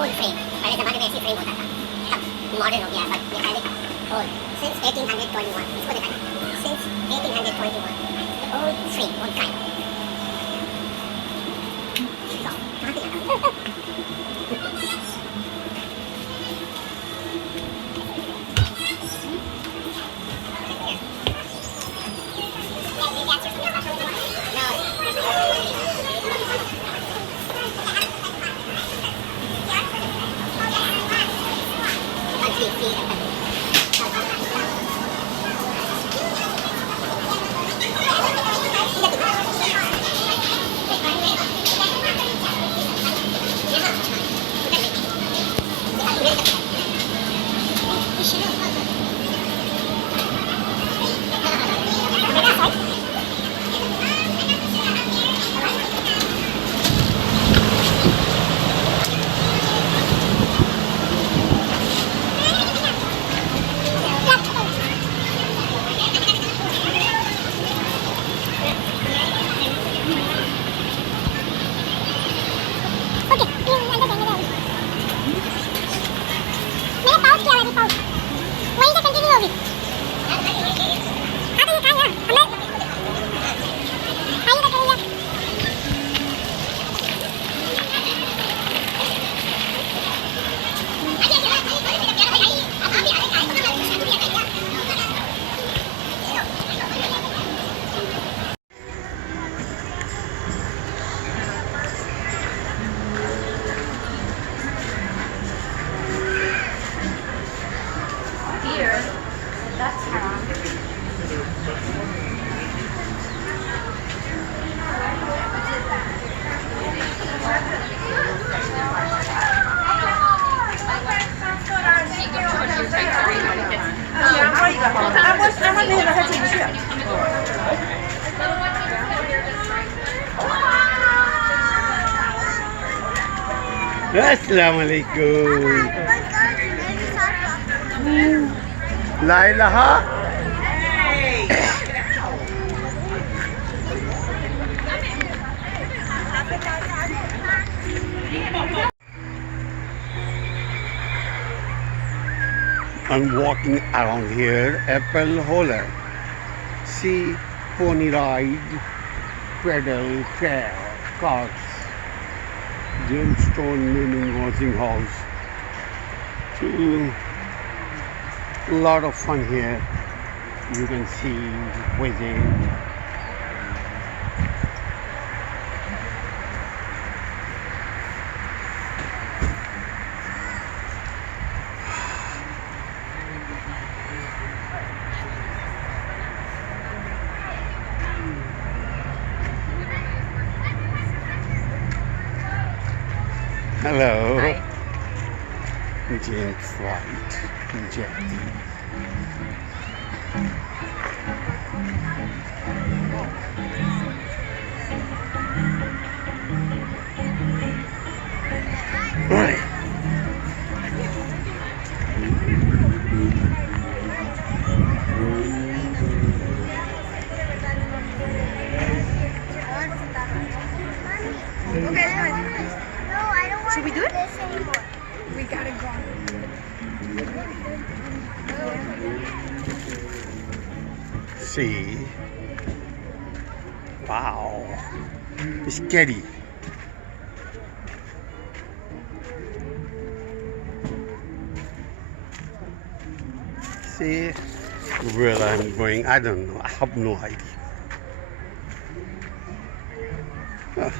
Old frame पहले ज़माने में ऐसी फ्रेम होता था अब मॉडर्न हो गया बट ये पहले ओल्ड सिंस 1821 इसको दिखाया since 1821 old frame old kind Assalamualaikum. La ilaha. I'm walking around here, Apple Holler. See, pony ride, pedal, chair, carts. Gemstone Meaning Housing House. A lot of fun here. You can see, visit. Hello. Hi. James White. Jackie. Right. Should we do it? We gotta go. See. Wow. Scary. See where I'm going. I don't know. I have no idea. Huh.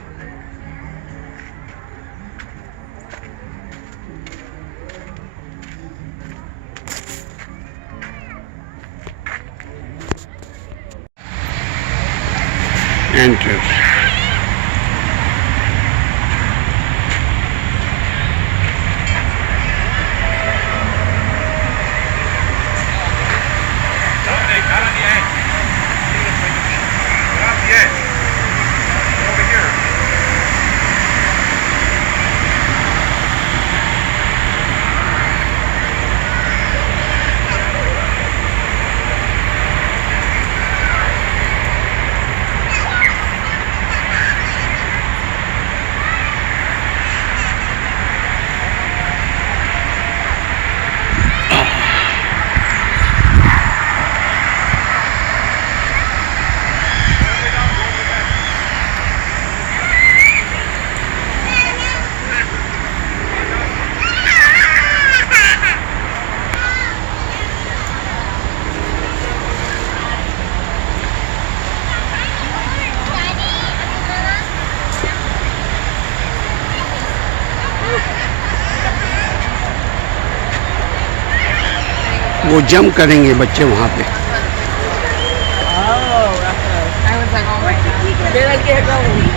Enter. वो jump करेंगे बच्चे वहाँ पे। Oh, I was like, oh my god. They like get going.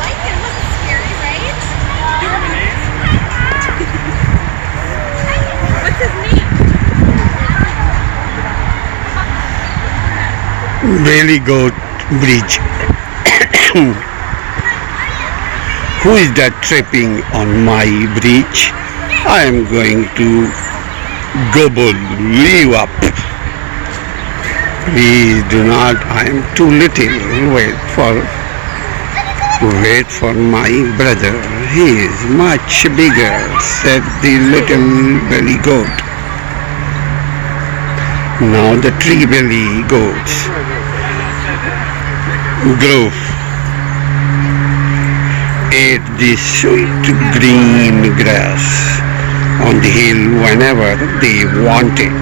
Like it wasn't scary, right? What's his name? Valley Goat Bridge. Who is that tripping on my bridge? I am going to gobble you up. Please do not. I am too little. Wait for my brother. He is much bigger, said the little belly goat. Now the three belly goats grove ate the sweet green grass on the hill whenever they wanted.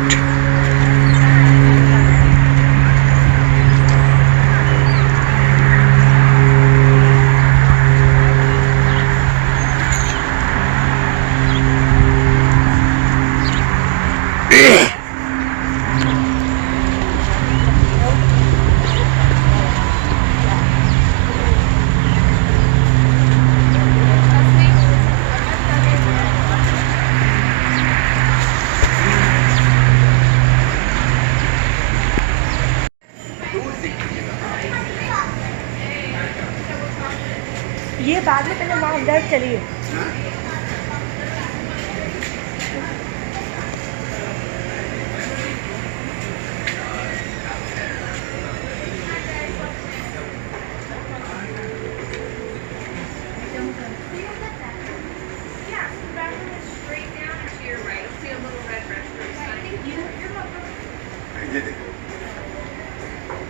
ये बाद में पहले वहाँ अंदर चलिए।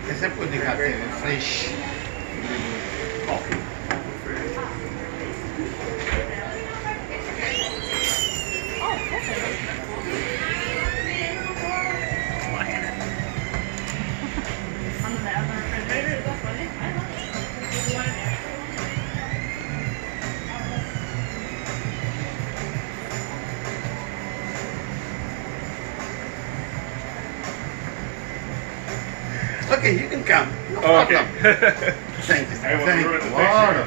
ये सबको दिखाते हैं fresh coffee. Okay, you can come. No problem. Thank you. I will Thank ruin the you. picture.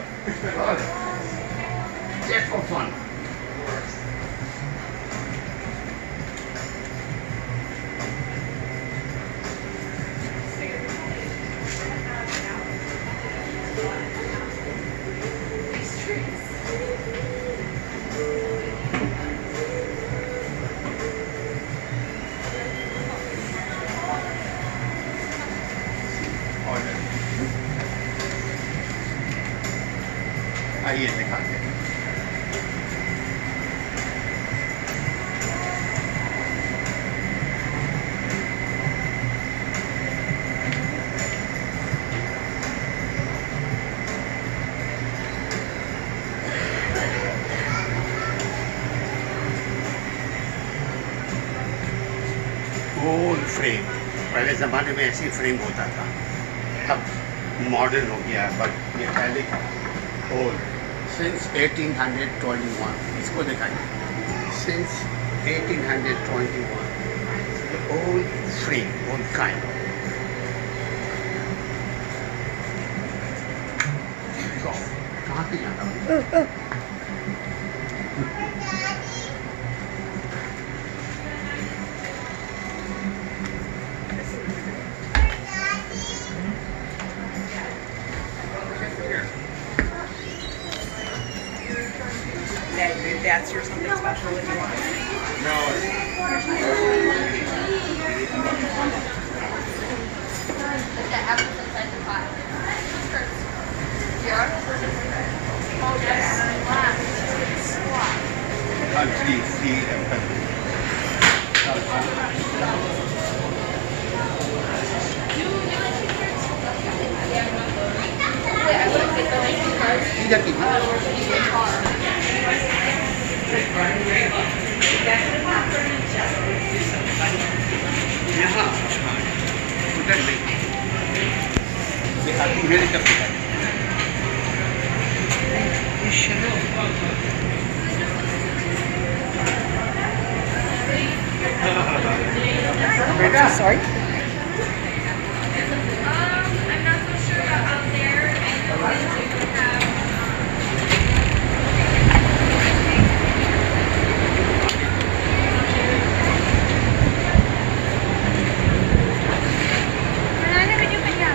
Water. Just for fun. आइए दिखाते हैं। गोल फ्रेम। पहले ज़माने में ऐसी फ्रेम होता था, अब मॉडर्न हो गया, बट मेटालिक गोल सिंस 1821। इसको दिखाइए, since 1821 old frame, old kind. कहाँ पे जाता हूँ? That's your something special that you want. No. The apples inside the pot. Yeah. Oh, yes. Country free apple. इधर की यहाँ उधर नहीं दिखाती मेरे तब दिखाती। बेटा Sorry? I'm not so sure about out there. I know they do have. Banana video pa niya.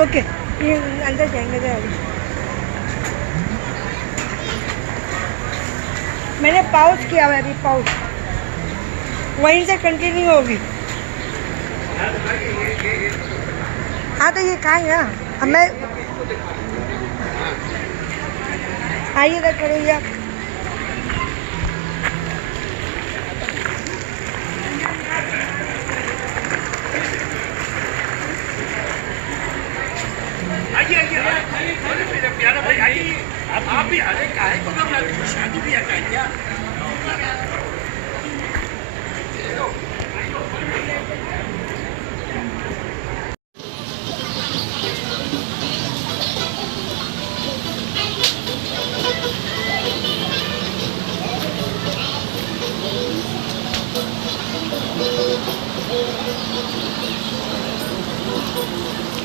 Okay ये अंदर जाएंगे तो अभी मैंने पाउच किया हुआ है अभी पाउच वहीं से कंटिन्यू होगी। हाँ तो ये खाएंगे ना अब मैं आइए इधर करूँगी आप प्यारा भाई आइए, आप भी आ रहे काहे को घबराते, शादी भी है क्या?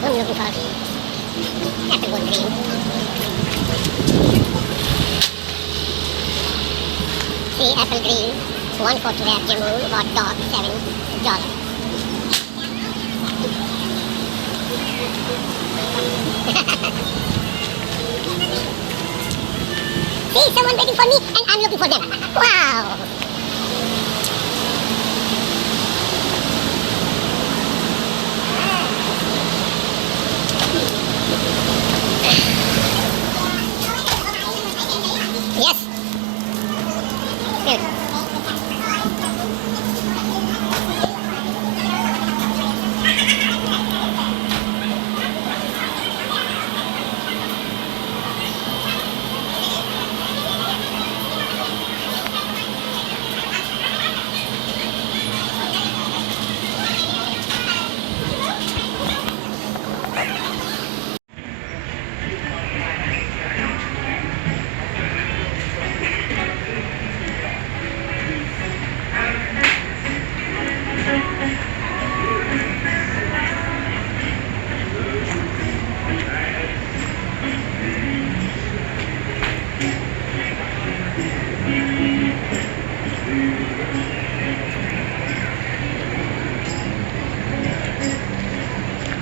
I'm looking for Applewood Green. See, Apple Green, 142 F Jamul, Hot Dog, $7. See, someone waiting for me and I'm looking for them. Wow! Yes. Good.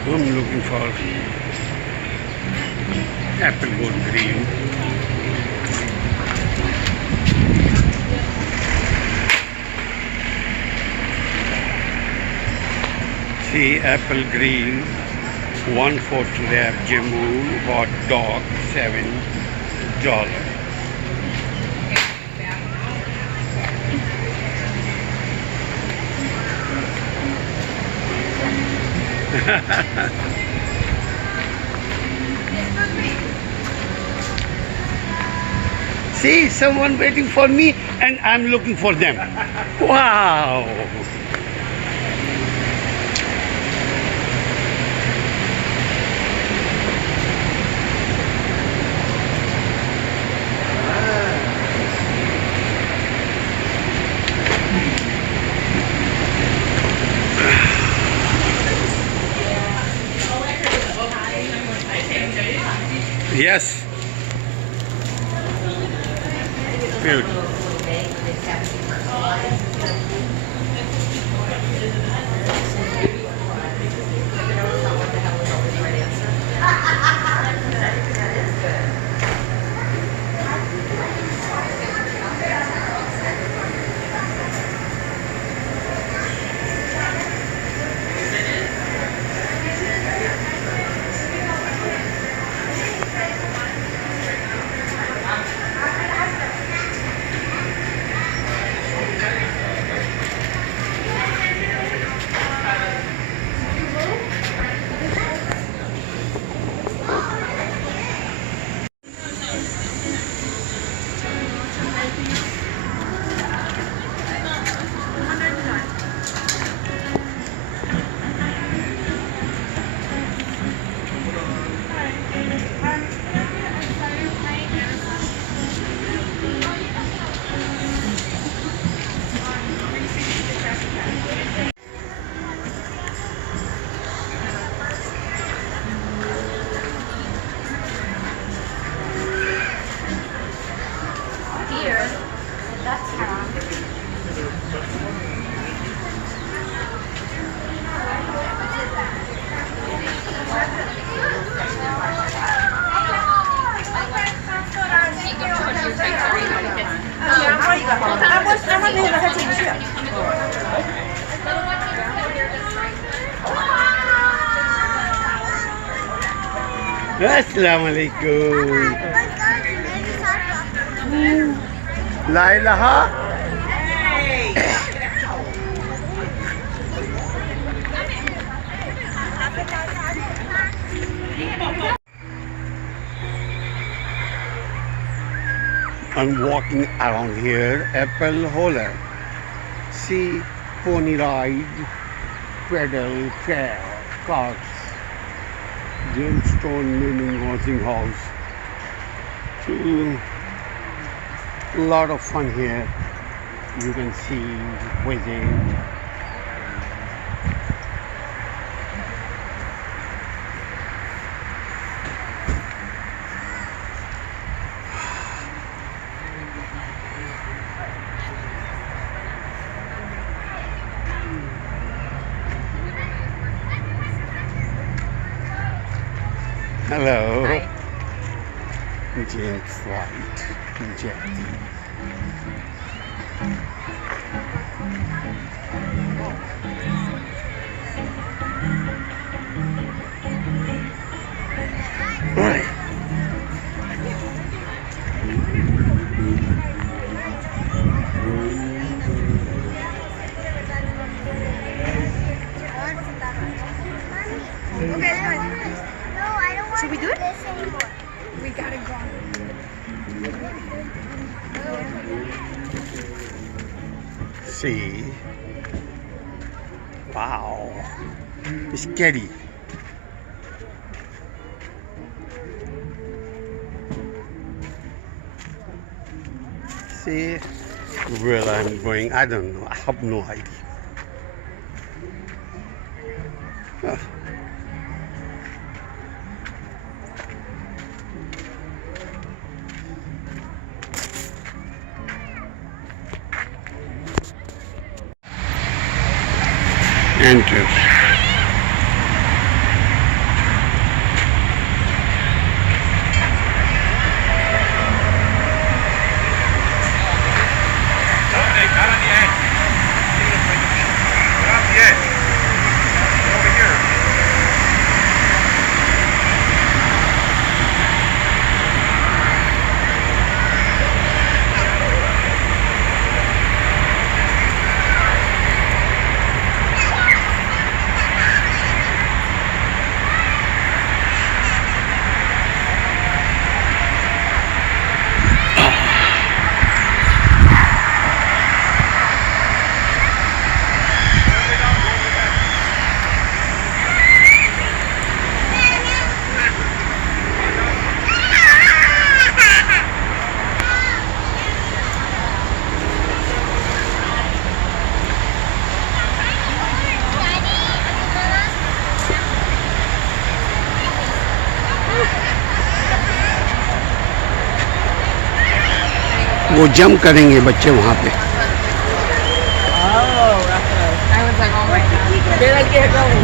I'm looking for Applewood Green. See, Apple Green, 1/4 wrap Jamul, hot dog, $7. See, someone waiting for me and I'm looking for them. Wow. Yes. Beautiful. Assalamualaikum. La ilaha. I'm walking around here, Apple Holler. See, pony ride, pedal, chair, carts, Gemstone Meaning Housing House. A lot of fun here. You can see, visit. Hello. Hi. James White. Jackie. Right. Should we do it? We gotta go. See. Wow. It's scary. See where I'm going. I don't know. I have no idea. Enter. वो jump करेंगे बच्चे वहाँ पे। Oh, that's what I was like, oh my god. They like get going.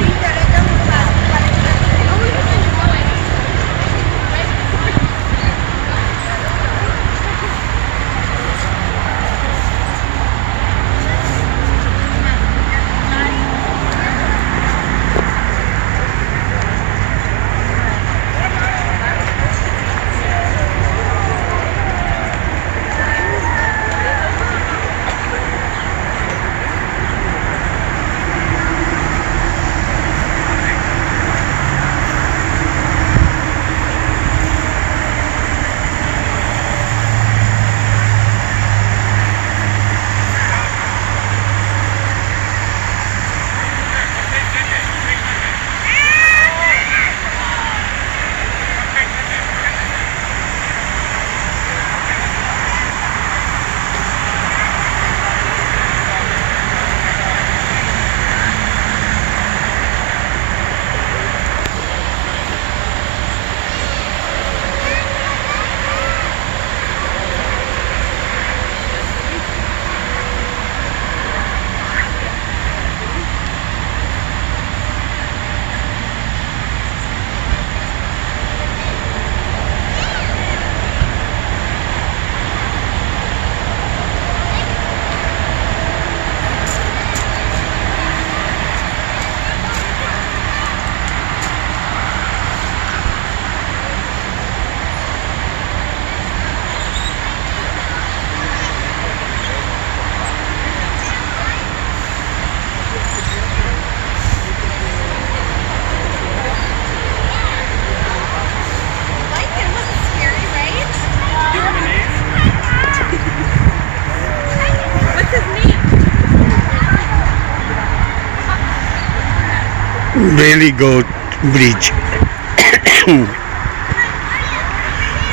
Bailey Goat Bridge.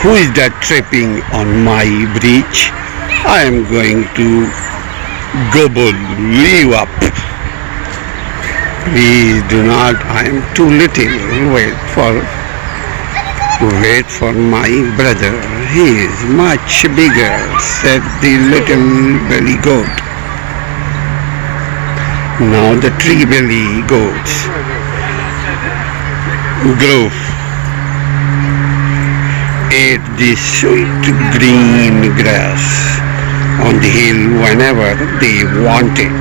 Who is that tripping on my bridge? I am going to gobble you up. Please do not. I am too little. Wait for my brother. He is much bigger, said the little belly goat. Now the three belly goats grove ate the sweet green grass on the hill whenever they wanted.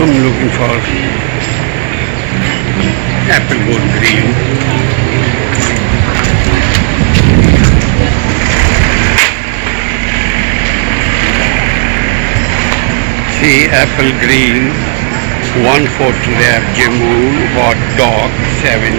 I'm looking for Applewood Green. See, Apple Green, 1/4 wrap Jamul, hot dog, $7.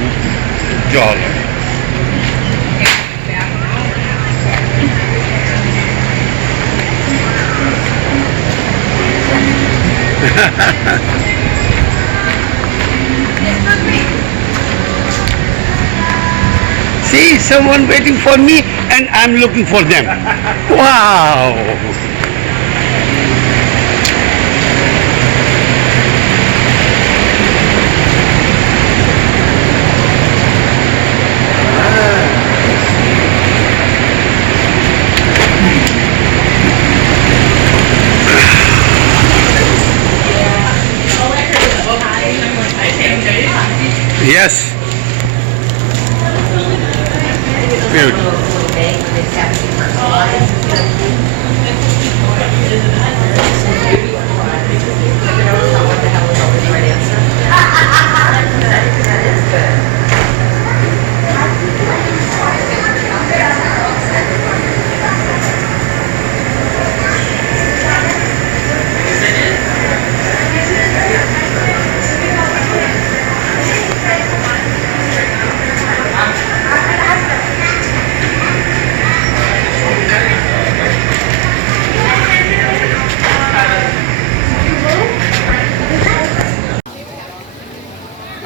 See, someone waiting for me and I'm looking for them. Wow! Yes. Good.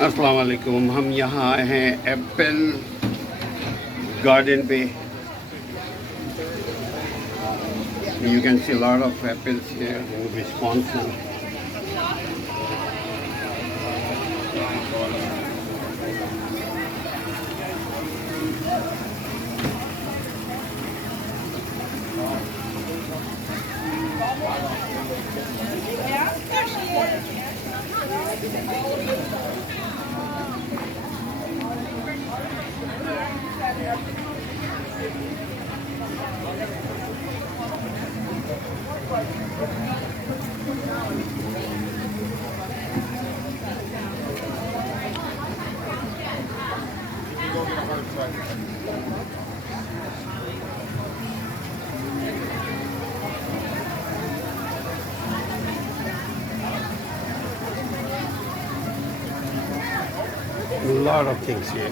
अस्सलाम वालेकुम। हम यहाँ आए हैं Apple garden पे। You can see lot of apples here in Wisconsin. A lot of things here.